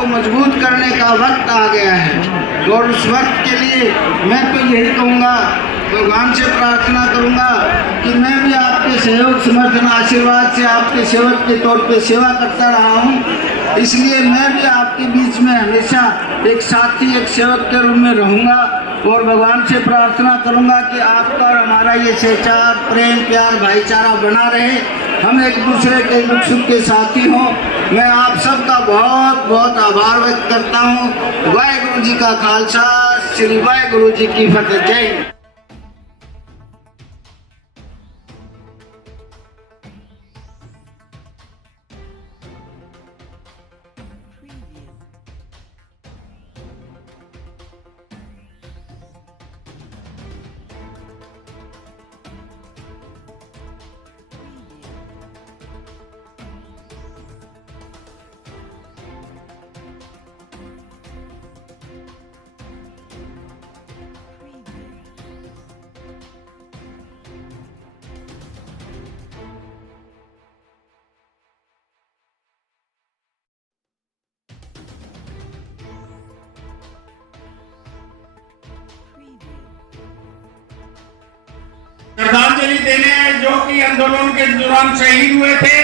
को मजबूत करने का वक्त आ गया है। और उस वक्त के लिए मैं तो यही कहूँगा, भगवान से प्रार्थना करूँगा कि मैं भी आपके सहयोग समर्थन आशीर्वाद से आपके सेवक के तौर पे सेवा करता रहा हूँ, इसलिए मैं भी आपके बीच में हमेशा एक साथी, एक सेवक के रूप में रहूँगा। और भगवान से प्रार्थना करूँगा कि आपका और हमारा ये सहचार, प्रेम, प्यार, भाईचारा बना रहे, हम एक दूसरे के दुख सुख के साथी हों। मैं आप सबका बहुत बहुत आभार व्यक्त करता हूँ। वाहेगुरु जी का खालसा, श्री वाहेगुरु जी की फतेह। जय हिंद। श्रद्धांजलि देने जो कि आंदोलन के दौरान शहीद हुए थे,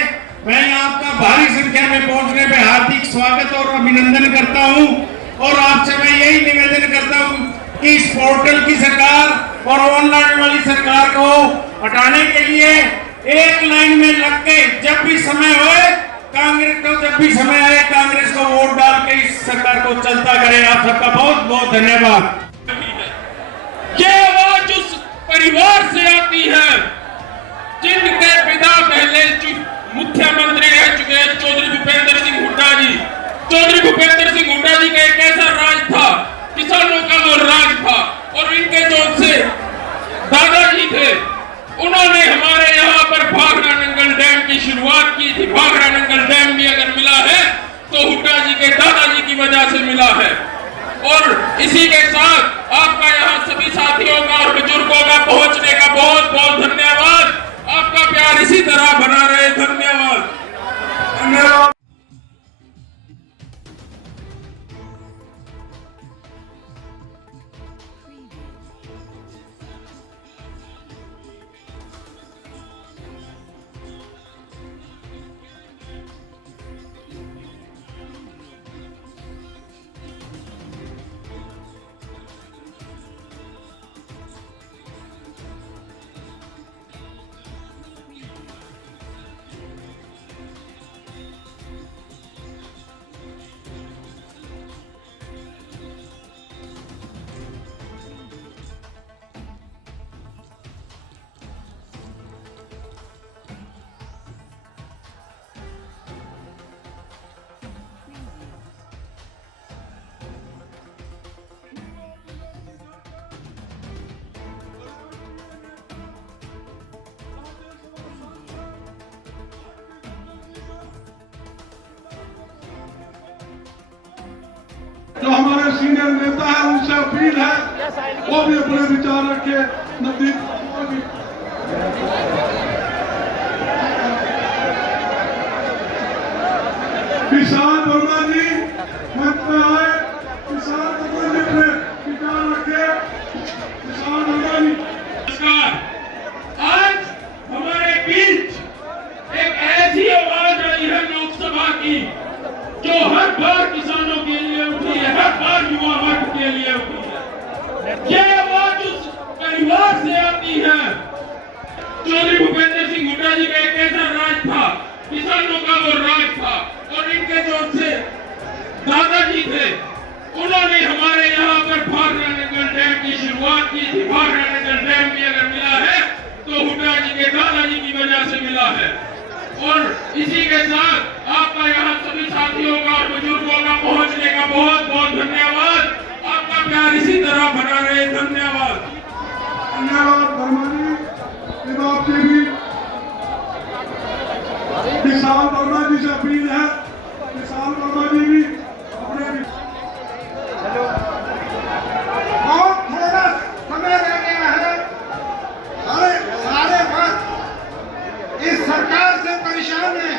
मैं आपका भारी संख्या में पहुंचने पे हार्दिक स्वागत और अभिनंदन करता हूं। और आपसे मैं यही निवेदन करता हूं कि इस पोर्टल की सरकार और ऑनलाइन वाली सरकार को हटाने के लिए एक लाइन में लग के जब भी समय होए कांग्रेस को, जब भी समय आए कांग्रेस को वोट डाल के इस सरकार को चलता करें। आप सबका बहुत बहुत धन्यवाद। ये आवाज उस परिवार से आती है जिनके पिता पहले मुख्यमंत्री रह चुके हैं, चौधरी भूपेंद्र सिंह हुड्डा जी। चौधरी भूपेंद्र सिंह हुड्डा जी का एक ऐसा राज था, किसानों का वो राज था, और इनके जो से दादाजी थे, उन्होंने हमारे यहाँ पर भाखड़ा नंगल डैम की शुरुआत की थी। भाखड़ा नंगल डैम भी अगर मिला है तो हुड्डा जी के दादाजी की वजह से मिला है। और इसी के साथ आपका यहाँ सभी साथियों का और बुजुर्गों का पहुंचने का बहुत बहुत धन्यवाद। आपका प्यार इसी तरह बना रहे। धन्यवाद, धन्यवाद। जो हमारे सीनियर नेता है उनसे अपील है वो भी अपने विचार रखे। नजदीक किसान वर्मा जी मंच में आए, किसान संबंधित में विचार रखे। किसान वर्मा जी, नमस्कार। आज हमारे बीच एक ऐसी आवाज आई है लोकसभा की जो हर बार किसानों के लिए उठी है, हर बार युवा वर्ग के लिए उठी है। ये आवाज उस परिवार से आती है। चौधरी भूपेंद्र सिंह हुड्डा जी का एक ऐसा राज था, किसानों का वो राज था, और इनके जो से दादाजी थे, उन्होंने हमारे यहाँ पर भाखड़ा नंगल डैम की शुरुआत की थी। भाखड़ा नंगल डैम भी अगर मिला है तो हुड्डा जी के दादाजी की वजह से मिला है। और इसी के साथ आपका यहाँ सभी साथियों का और बुजुर्गों का पहुंचने का बहुत बहुत धन्यवाद। आपका प्यार इसी तरह बना रहे। धन्यवाद, धन्यवाद वर्मा जी। आपकी भी किसान वर्मा जी से अपील है, किसान वर्मा जी भी अपने बहुत थोड़ा समय रह गया है। सारे वक्त इस सरकार से परेशान है,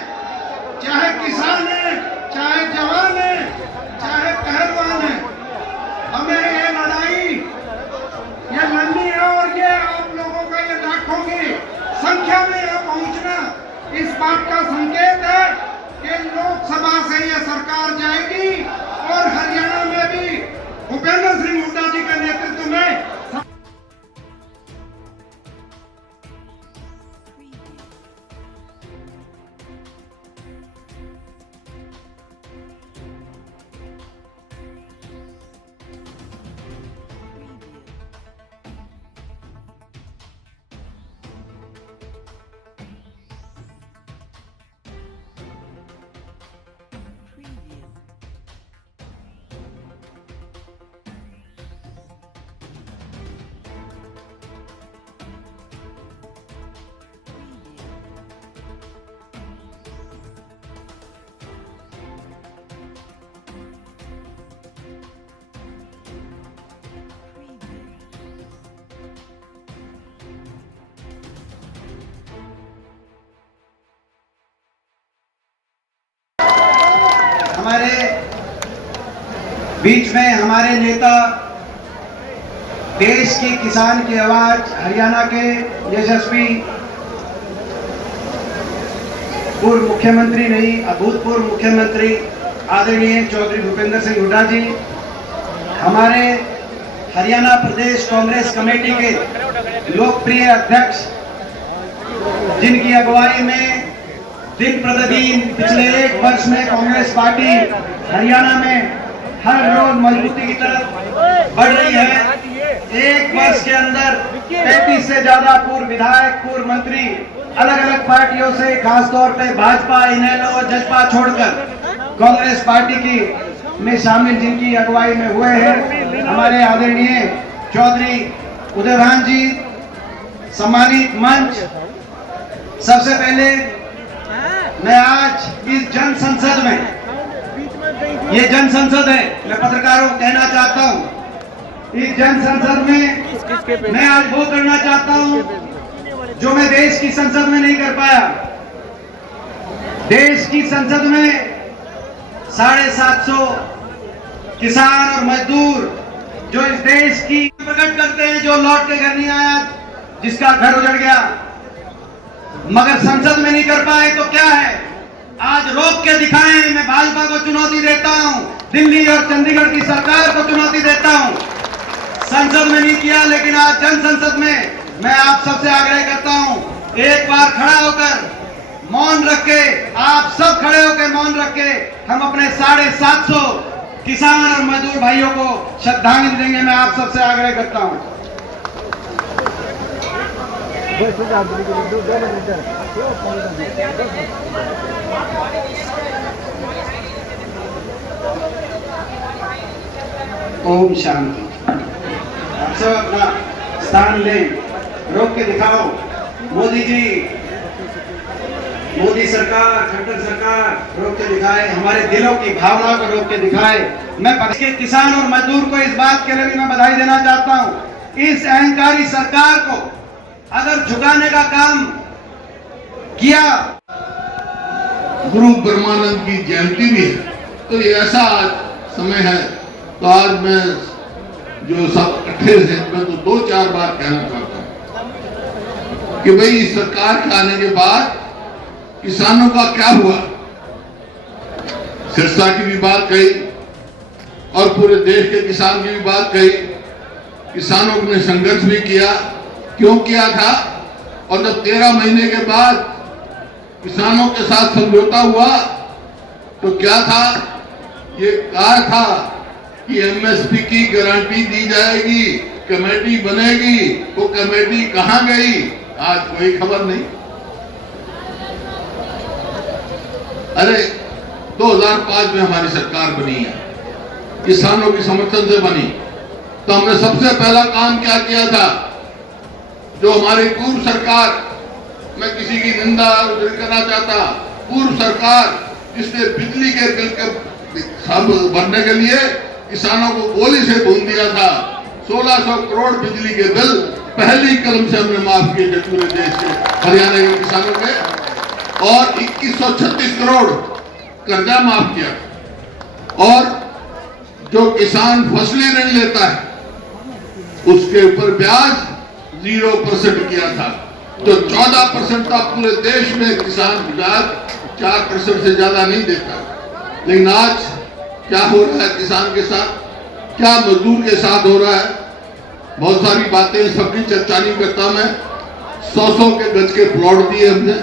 चाहे किसान है, चाहे जवान है, हमारे बीच में हमारे नेता, देश की किसान की आवाज, हरियाणा के यशस्वी पूर्व मुख्यमंत्री नहीं, अभूतपूर्व मुख्यमंत्री आदरणीय चौधरी भूपेंद्र सिंह हुड्डा जी, हमारे हरियाणा प्रदेश कांग्रेस कमेटी के लोकप्रिय अध्यक्ष, जिनकी अगुवाई में दिन प्रतिदिन पिछले 1 वर्ष में कांग्रेस पार्टी हरियाणा में हर रोज मजबूती की तरफ बढ़ रही है। 1 वर्ष के अंदर 33 से ज्यादा पूर्व विधायक, पूर्व मंत्री अलग अलग पार्टियों से, खासतौर पे भाजपा, इनेलो और जसपा छोड़कर कांग्रेस पार्टी की में शामिल जिनकी अगुवाई में हुए हैं, हमारे आदरणीय चौधरी उदयभान जी, सम्मानित मंच, सबसे पहले मैं आज इस जन संसद में, ये जन संसद है, मैं पत्रकारों को कहना चाहता हूं, इस जन संसद में मैं आज वो करना चाहता हूं जो मैं देश की संसद में नहीं कर पाया। देश की संसद में 750 किसान और मजदूर जो इस देश की प्रकट करते हैं, जो लौट के घर नहीं आया, जिसका घर उजड़ गया, मगर संसद में नहीं कर पाए तो क्या है, आज रोक के दिखाएं। मैं भाजपा को चुनौती देता हूं, दिल्ली और चंडीगढ़ की सरकार को चुनौती देता हूं। संसद में नहीं किया, लेकिन आज जन संसद में मैं आप सबसे आग्रह करता हूं, एक बार खड़ा होकर मौन रख के, आप सब खड़े होकर मौन रख के हम अपने 750 किसान और मजदूर भाइयों को श्रद्धांजलि देंगे। मैं आप सबसे आग्रह करता हूं। ओम शांति। आप सब अपना स्थान लें, रोक के दिखाओ। मोदी जी, मोदी सरकार, खट्टर सरकार रोक के दिखाए, हमारे दिलों की भावना को रोक के दिखाए। मैं के किसान और मजदूर को इस बात के लिए भी मैं बधाई देना चाहता हूं। इस अहंकारी सरकार को अगर झुकाने का काम किया, गुरु ब्रह्मानंद की जयंती भी है, तो ये ऐसा आज समय है, तो आज मैं जो सब इकट्ठे हैं, मैं तो 2-4 बार कहना चाहता हूं कि भाई इस सरकार के आने के बाद किसानों का क्या हुआ। सिरसा की भी बात कही और पूरे देश के किसान की भी बात कही। किसानों ने संघर्ष भी किया, क्यों किया था, और जब 13 महीने के बाद किसानों के साथ समझौता हुआ तो क्या था, ये कहा था कि एमएसपी की गारंटी दी जाएगी, कमेटी बनेगी। वो कमेटी कहां गई, आज कोई खबर नहीं। अरे 2005 में हमारी सरकार बनी है, किसानों की समर्थन से बनी, तो हमने सबसे पहला काम क्या किया था, जो हमारी पूर्व सरकार, मैं किसी की निंदा नहीं करना चाहता, पूर्व सरकार जिसने बिजली के बिल के सब भरने के लिए किसानों को गोली से भून दिया था, 1600 करोड़ बिजली के बिल पहली कलम से हमने माफ किए थे पूरे देश के, हरियाणा के किसानों के, और 2136 करोड़ कर्जा माफ किया। और जो किसान फसली ऋण लेता है उसके ऊपर ब्याज 0% किया था, तो 14% था पूरे देश में किसान ब्याज 4% से ज्यादा नहीं देता। लेकिन आज क्या हो रहा है किसान के साथ, क्या मजदूर के साथ हो रहा है, बहुत सारी बातें, सबकी चर्चा नहीं करता मैं। 100 के गज के प्लॉट दिए हमने,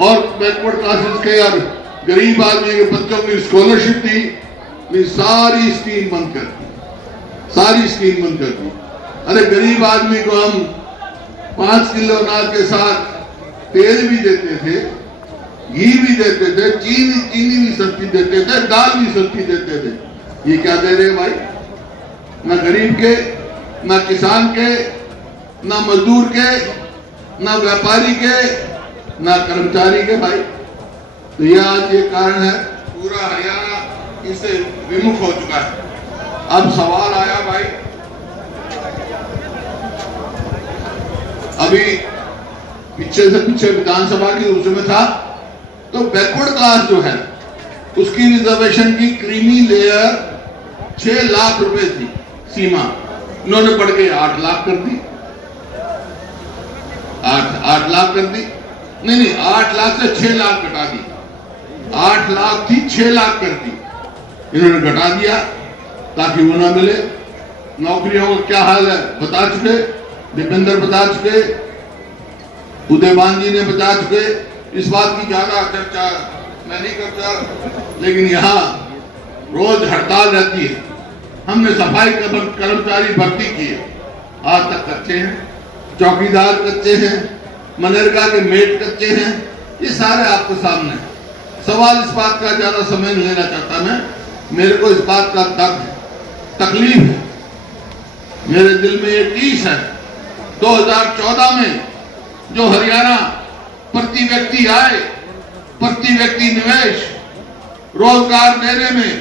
और बैकवर्ड क्लासेस के और गरीब आदमी के बच्चों की स्कॉलरशिप दी, सारी स्कीम बंद कर दी, सारी स्कीम बंद कर दी। अरे गरीब आदमी को हम 5 किलो अनाज के साथ तेल भी देते थे, घी भी देते थे, चीनी भी सस्ती देते थे, दाल भी सस्ती देते थे। ये क्या दे रहे भाई, ना गरीब के, ना किसान के, ना मजदूर के, ना व्यापारी के, ना कर्मचारी के भाई। तो यह आज ये कारण है, पूरा हरियाणा इससे विमुख हो चुका है। अब सवाल आया भाई, अभी पीछे से पीछे विधानसभा की उसमें था, तो बैकवर्ड क्लास जो है उसकी रिजर्वेशन की क्रीमी लेयर 6 लाख रुपए थी सीमा, इन्होंने बढ़ के 8 लाख कर दी। 8 लाख कर दी, नहीं 8 लाख से 6 लाख घटा दी। 8 लाख थी 6 लाख कर दी, इन्होंने घटा दिया ताकि वो ना मिले। नौकरियों का क्या हाल है बता चुके, दीपेंद्र बता चुके, उदयभान जी ने बता चुके। इस बात की ज्यादा चर्चा मैं नहीं करता, लेकिन यहाँ रोज हड़ताल रहती है। हमने सफाई कर्मचारी भर्ती किए, आज तक कच्चे हैं, चौकीदार कच्चे हैं, मनरेगा के मेट कच्चे हैं, ये सारे आपके सामने हैं। सवाल इस बात का ज्यादा समय नहीं लेना चाहता मैं, मेरे को इस बात का दर्द है, तकलीफ है, मेरे दिल में ये टीस है। 2014 में जो हरियाणा प्रति व्यक्ति आय, प्रति व्यक्ति निवेश, रोजगार देने में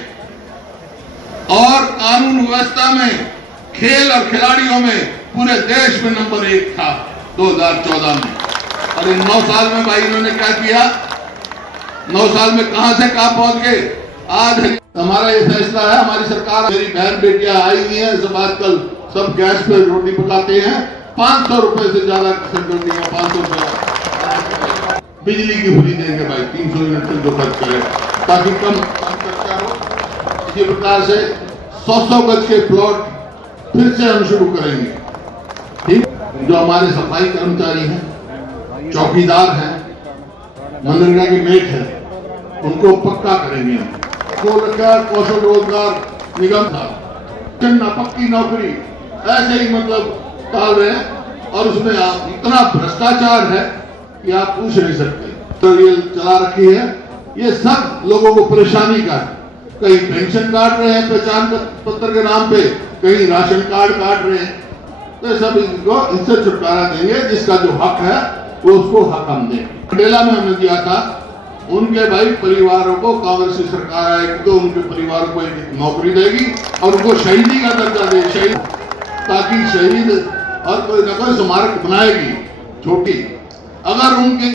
और कानून व्यवस्था में, खेल और खिलाड़ियों में पूरे देश में नंबर 1 था 2014 में। और इन 9 साल में भाई इन्होंने क्या किया? 9 साल में कहां से कहां पहुंच गए। आज हमारा ये फैसला है, हमारी सरकार, मेरी बहन बेटियां आई हुई हैं, सब आजकल सब गैस पे रोटी पकाते हैं। 500 रुपए से ज्यादा सिलेंडर नहीं है, 500 रुपए बिजली की फ्री देंगे भाई, 300 यूनिट से जो खर्च करें ताकि कम खर्चा हो। इसी प्रकार से 100 गज के प्लॉट फिर से हम शुरू करेंगे। ठीक, जो हमारे सफाई कर्मचारी हैं, चौकीदार हैं, मनरेगा के मेट हैं, उनको पक्का करेंगे हम। कौशल रोजगार निगम था, पक्की नौकरी ऐसे ही मतलब डाल रहे हैं, और उसमें इतना भ्रष्टाचार है कि आप पूछ नहीं सकते। तो ये चला रखी है, ये सब लोगों को परेशानी का है। कहीं पेंशन काट रहे हैं पहचान पत्र के नाम पे, कहीं राशन कार्ड काट रहे हैं। तो सब इनको इससे छुटकारा देंगे, जिसका जो हक है वो उसको हक हम देंगे। मंडेला में हमने दिया था, उनके भाई परिवारों को कांग्रेस की सरकार आएगी तो उनके परिवार को एक नौकरी देगी और उनको शहीदी का दर्जा दे, शहीद, ताकि शहीद और कोई न कोई स्मारक बनाएगी छोटी। अगर उनके